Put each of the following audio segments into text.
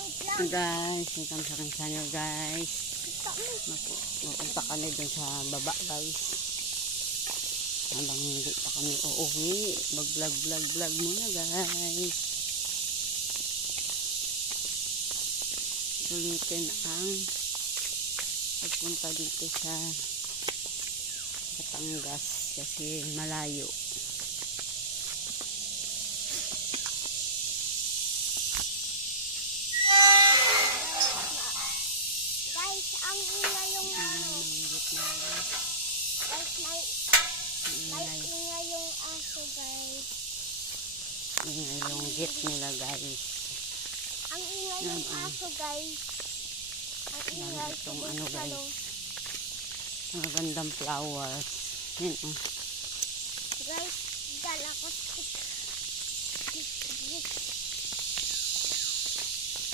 Guys, welcome sa aking channel guys. Mapunta kami dun sa baba guys. Habang hindi pa kami uuwi, mag-vlog muna guys. Sulitin ang pagpunta dito sa Batangas kasi malayo. Ang ingay yung ano. Guys, may ingay yung aso guys. Ingay yung gate nila guys. Ang ingay yung aso guys. Ang ingay itong yung ano salo. guys. Magandang flowers. Yan oh. Guys, dala ko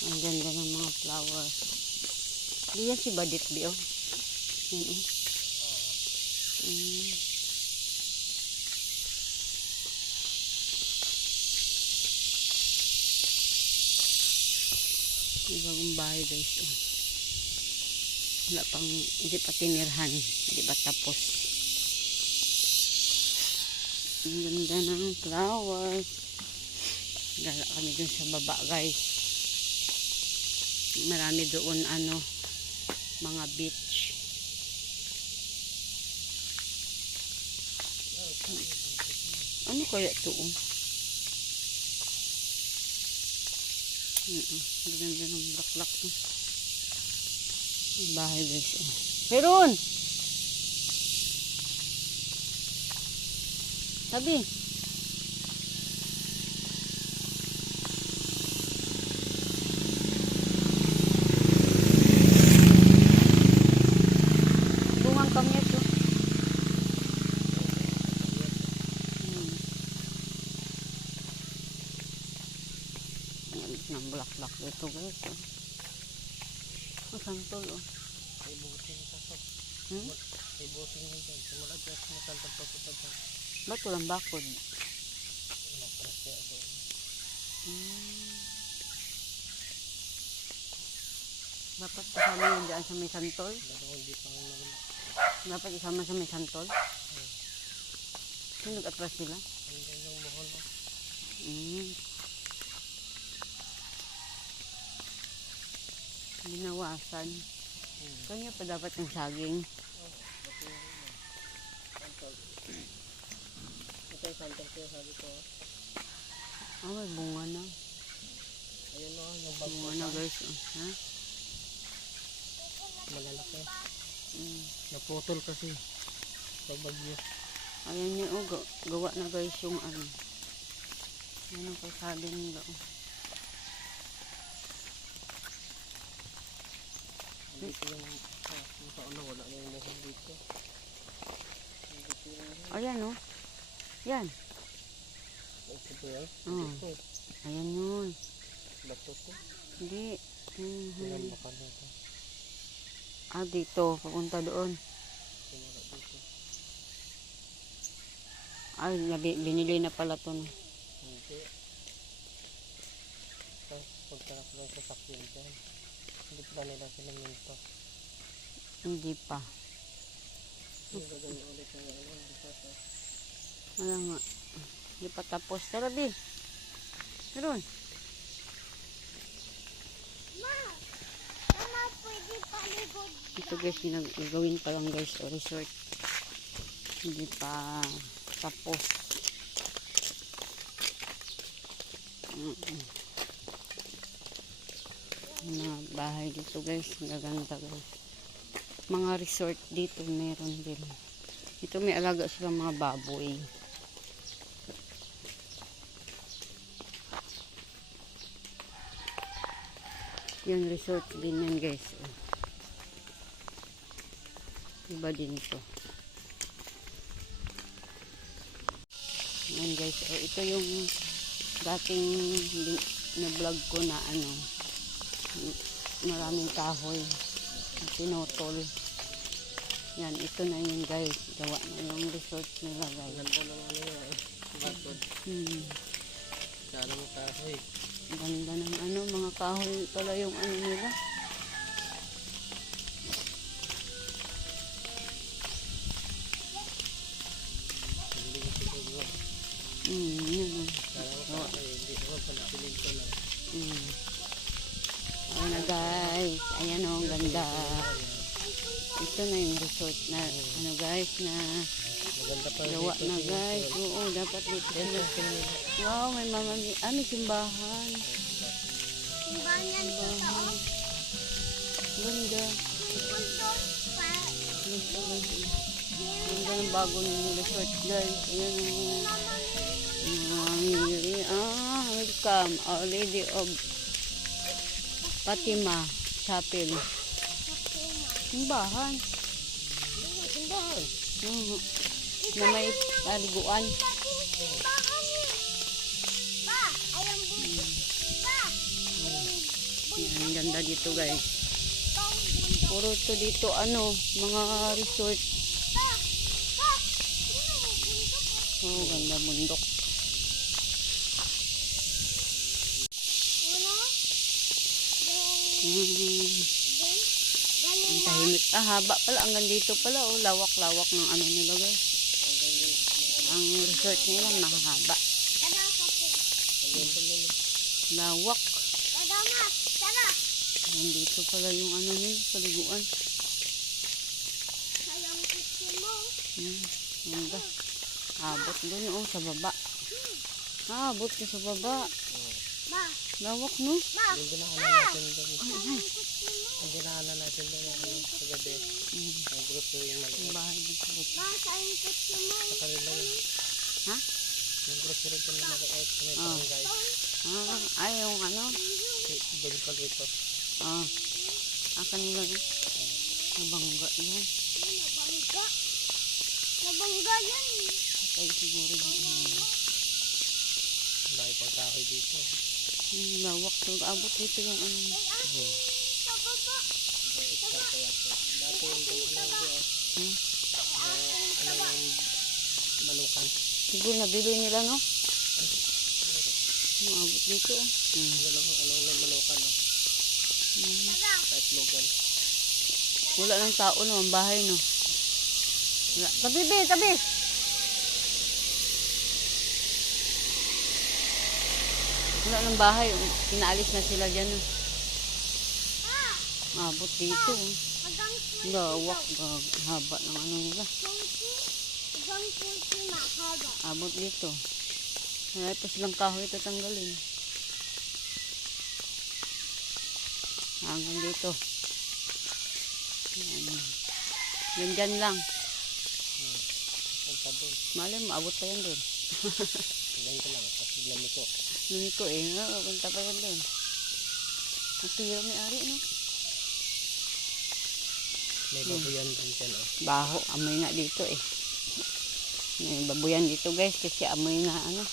Ang ganda ng mga flowers. Di yan si Badit Bi oh. Yan oh. May bagong bahay guys oh. Wala pang, hindi pa tinirhan, hindi pa tapos. Ang ganda ng flowers. Gala kami dun sa baba guys. Marami doon ano, mga beach. Ano kaya ito oh? Ang ganda ng black oh. Bahay guys oh. Meron! Sabi bungang kami ito. Ng black dito guys oh. Ang santol oh. Ay buting sa to. Ay buting na dyan. Simulad yan sa matantang pagpunta dyan. Ba't walang bakod? Naprasya doon. Dapat kasama yun dyan sa may santol? Hindi pa ang nagula. Dapat isama sa may santol? Sino nag-atras nila? Hanggang yung mohon o. Binawasan. Kanya pa dapat yung saging. Ito yung santol ko sabi ko. May bunga na. Ayun o, yung bagpo Bunga na guys. Ha? malalaki. Naputol kasi. Sa bagyo. Ayan yun oh. Gawa na guys yung ano. Yan ang kasali nila oh. Dito yung sa ano, wala na yung mohon dito. Ayan oh. Yan. Ito po yan? Oh. Ito. Ayan yun. Bato ko. Hindi. Yan baka nito. Dito. Papunta doon. Simula dito. Binili na pala to. Hindi. Tapos pagkarap lang sa sakyan dyan. Hindi pa nila sinamento. Hindi pa. Yung gagawin ulit yung ano. Wala nga. Hindi pa tapos. Tara di. Meron. Mama, pwede paligod. Ito guys, ginagawin pa lang guys o resort. Hindi pa tapos. Mga bahay dito guys, gaganda guys. Mga resort dito meron din. Ito may alaga sila mga baboy. Yung resort din yan guys. Iba din ito. Yan guys. Ito yung dating na vlog ko na ano. Maraming kahoy. Pinotol. Yan. Ito na yun guys. Gawa na yung resort nila guys. Ganda ng ano yan. Bakod. Hmm. Sana mo kahoy. Ganda ng ano, mga kahoy pala yung ano nila. Hindi ko siguro. Yun. Kala ko hindi naman pala silinto lang. Ayan na guys. Ayan o, ang ganda. Ito na yung resort na, ano guys, na Maganda pa gawa na guys. Oo, dapat dito sila. Wow, may mga, may simbahan. Simbahan yan totoo. Ganda. Tungkol doon pa. Ganda ng bagong resort guys. Ayan o. Welcome, Our Lady of Fatima Chapel. Simbahan. Simbahan. Oo. Na may paliguan. Simbahan eh. Pa, ayang buto. Pa, Yan, ang ganda dito guys. Puro to dito ano, mga resort. Oh, ganda bundok. Ang tahimik. Haba pala. Hanggang dito pala. Oh, lawak-lawak ng ano nila guys. Ang resort nila mahaba. Lawak. Hanggang dito pala yung ano nila. Paliguan. Ganda. Abot doon. Oh, sa baba. Abot ka sa baba. Lawak no? Yung dinaanan natin doon. Yung dinaanan natin doon yung sa gabi. Ang grupo yung maliit. Yung bahay ng sarap. Sa kanila yun. Ha? Yung grocery ko na maliit. May barangay. Ay, yung ano? Doon ka dito. Kanila yun. Nabangga yan. Nabangga yan. Patay siguro yun. Dahil pang kahoy dito. Lawak. Abot dito yung ano. Sa baba. Dati yung manukan. Siguro nabili nila no? Abot dito. Ano na manukan. Sa slogan. Wala ng tao no. Ang bahay no. Wala. Tabi be, tabi. Wala ng bahay. Pinaalis na sila dyan. Abot dito. Lawak. Haba ng ano nila. Abot dito. Wala pa silang kahoy tatanggalin. Hanggang dito. Ganyan lang. Punta doon. Malay mo, abot pa yan doon. Tingnan ko lang. Kasi lamig ko. Numi ko eh, punta pa yan doon. Matira may ari, no? May babuyan din dyan. Baho, amoy nga dito eh. May babuyan dito guys, kasi amoy na ano.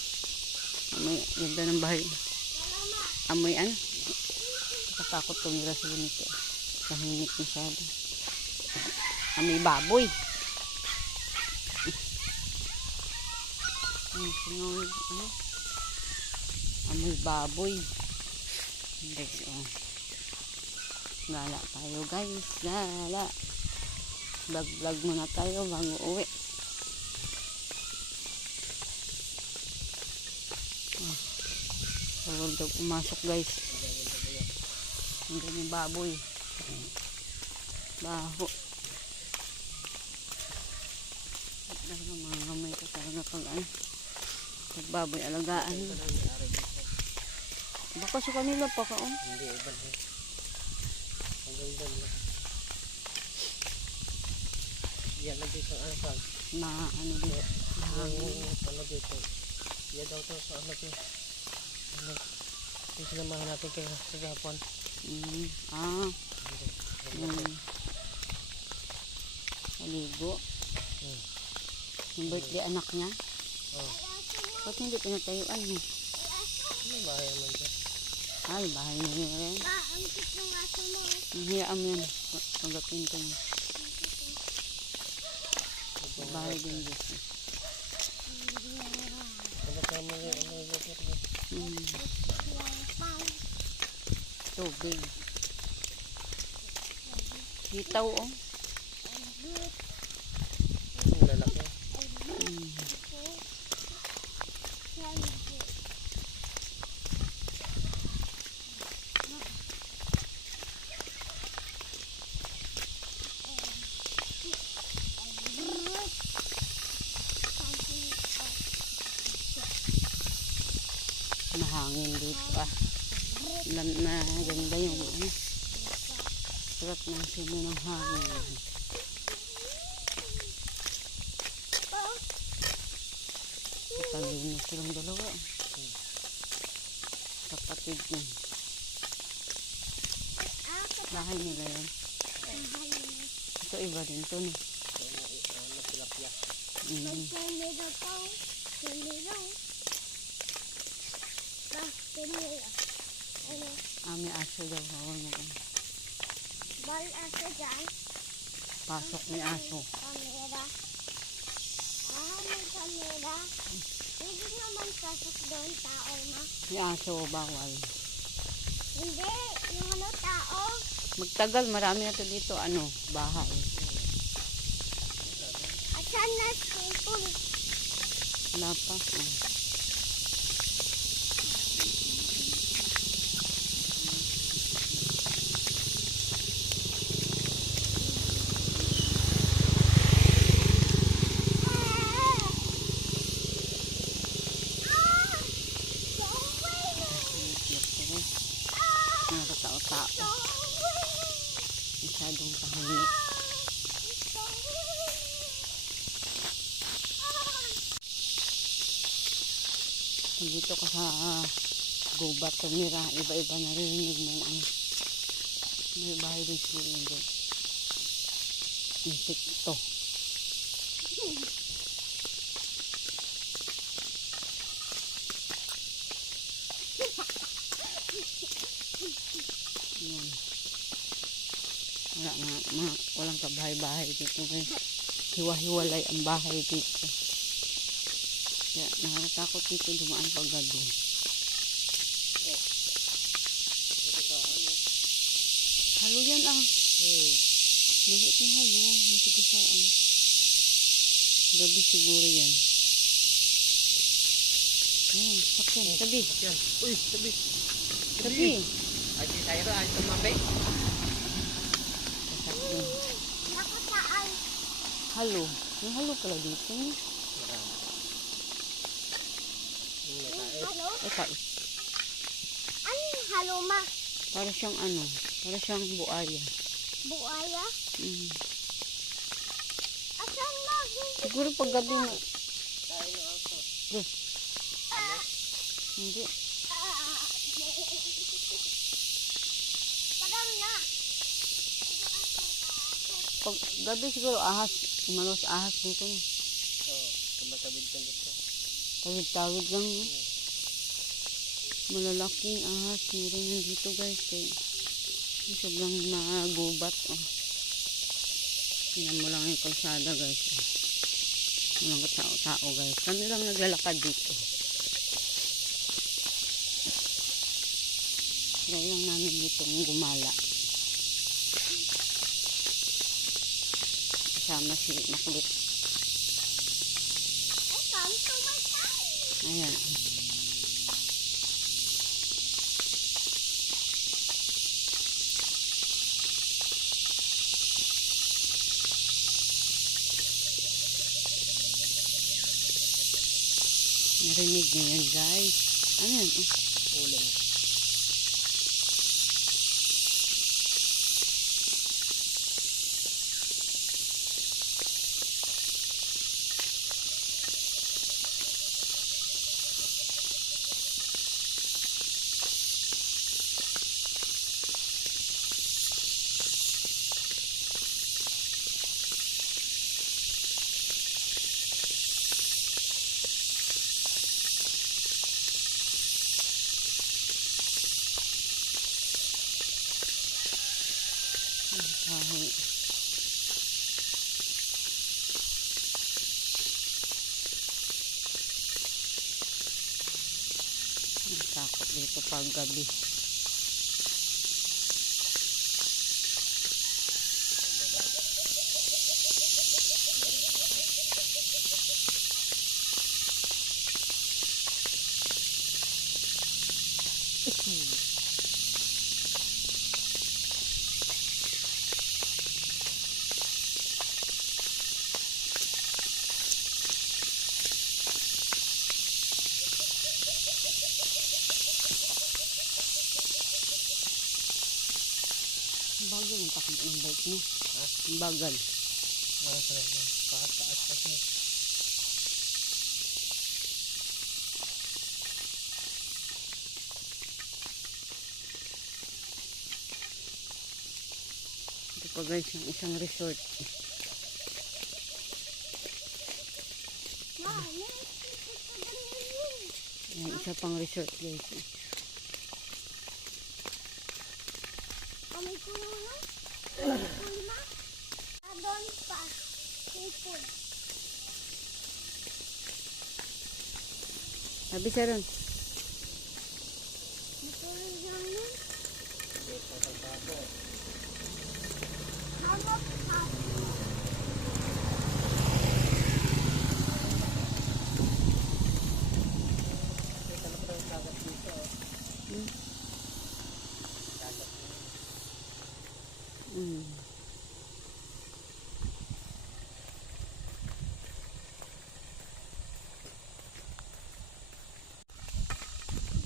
Amoy, ganda ng bahay. Amoy ano? Nakatakot ko nila sila nito. Tahimik masyado. Amoy baboy. Ano? Amoy baboy. Guys, oh. Gala tayo guys. Gala. Vlog muna tayo bago uwi. Huwag daw pumasok guys. Ang ganyan baboy. Baho. At dahil mga kamay ko talaga pag ano. Pag baboy alagaan. Baka sa kanila pa ka oh. Hindi, iba na. Hanggang doon lang. Yan na dito ang asal. Ano din. Ano dito. Yan daw to sa ano to. Yung sinamahan natin kaya sa Japon. Paligo. Yung birthday anak niya. Ba't hindi pinatayuan mo? Ano bahay naman dyan? Bahay niya rin. Ang cute ng aso mo. Hiyaan mo yan. Pagapin ko niya. Bahay din dito. Ano ka mo yung ano yung tubig. Hitaw, oh. Ang lalaki. Mm. Mahangin dito ah. Na ganda yung ano. Sarap ng sino ng hangin. Talino silang dalawa. Kapatid niya. Bahay nila yan. Ito iba din to no. Tilapia. May aso daw. Bawal mo ko. Bal aso dyan. Pasok ni aso. Kamera. May kamera. Pwede naman pasok doon, tao ma. Ni aso bawal. Hindi, yung ano tao. Magtagal, marami na to dito. Ano, bahay. At saan na school? Wala pa. Oh. Nakatao-tao. Masyadong tahimik. Pag dito ka sa gubat tumira, iba-iba narinig mo ang may bahay din siguro yun doon. Insekto. Yan. Walang kabahay-bahay dito guys. Hiwa-hiwalay ang bahay dito. Kaya nakakatakot dito dumaan pag gabi. Halo yan ah. Maliit na halo. Masigasaan. Gabi siguro yan. Sakyan. Tabi. Uy, tabi. Tabi. Ay, si Tyro, ay tumabi. Sakyan. Nakataan. Halo. May halo pala dito. Marami. Halo? Eka. Ano yung halo ma? Para siyang ano. Para siyang buaya. Buaya? Asan na? Siguro pag gabi na. Tayo ng auto. Hindi. Parang na. Pag gabi siguro ahas. Umalos ahas dito. Oo, tumatawid ka dito. Tawid-tawid lang. No? Malalaking ahas. Meron yan dito guys. Kaya sobrang magubat. Oh. Tingnan mo lang yung kalsada guys. Oh. Walang katao-tao guys. Kami lang naglalakad dito. Kaya lang namin dito gumala. Kasama si Makulit. Come to my time. Ayan. Narinig niyo yan guys. Ano yan? Oh. Uling. Kahoy. Takot dito pag gabi. Bagal ang takbo ng bike mo. Ha? Bagal. Oo, talaga. Paas kasi. Ito pa guys, yung isang resort. Ma, nakikita ko ba yun? Yan, isa pang resort guys. May kulungan? May kulma? Doon pa. Sipon. Sabi sa ron. Matulog lang nun. Dito sa tapo. Hawak pa. Dito na pala yung dagat dito. Hmm. Dagat. Mm.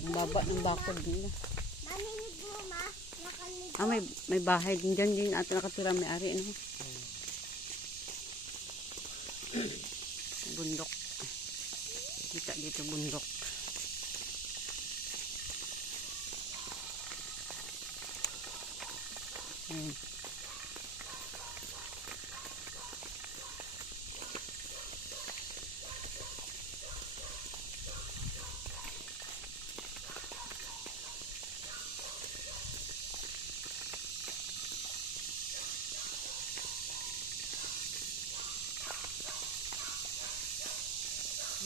Ang baba ng bakod nila. Maninig mo, ma. Nakaligo. Ah, may bahay din dyan din at nakatira may ari, ano? Bundok. Kita dito bundok. Ayan.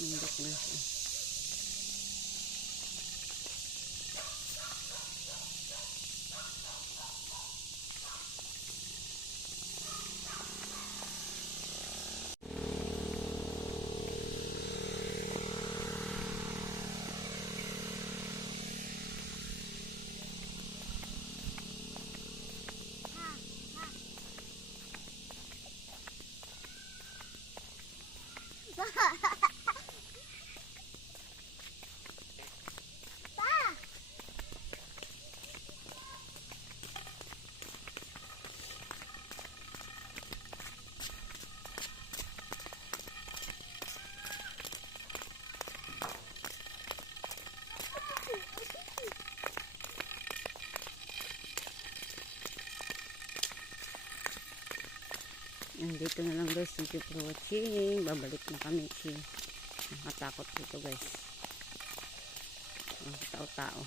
Bundok na siya. Pa! Yan, dito na lang guys. Thank you for watching. Babalik na kami. Nakatakot dito guys. Ang tao-tao.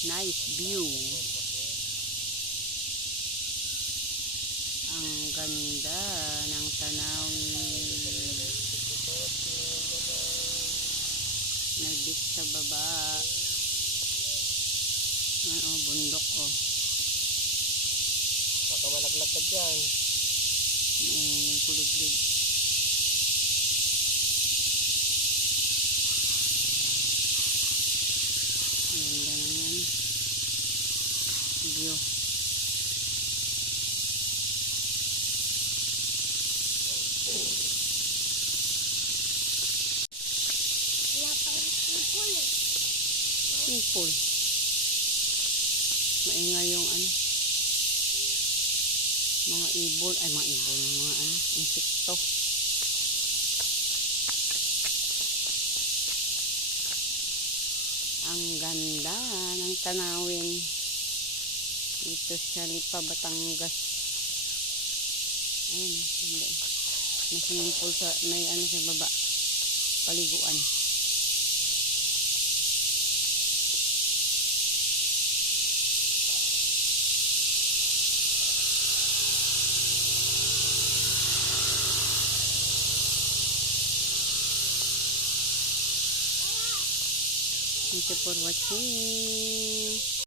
Nice view. Ang ganda ng tanawin. May beach sa baba. Ano, bundok oh. Baka malaglag ka dyan. Yung kuluglig. Ganda naman. View. Wala pang sipon eh. Simple. Maingay yung ano. Mga ibon. Ay, mga ibon. Mga ano. Insekto. Ang ganda ng tanawin. Dito sa Lipa, Batangas. Ayun. Hindi. May swimming pool sa, may ano sa baba. Paliguan. Thank you for watching.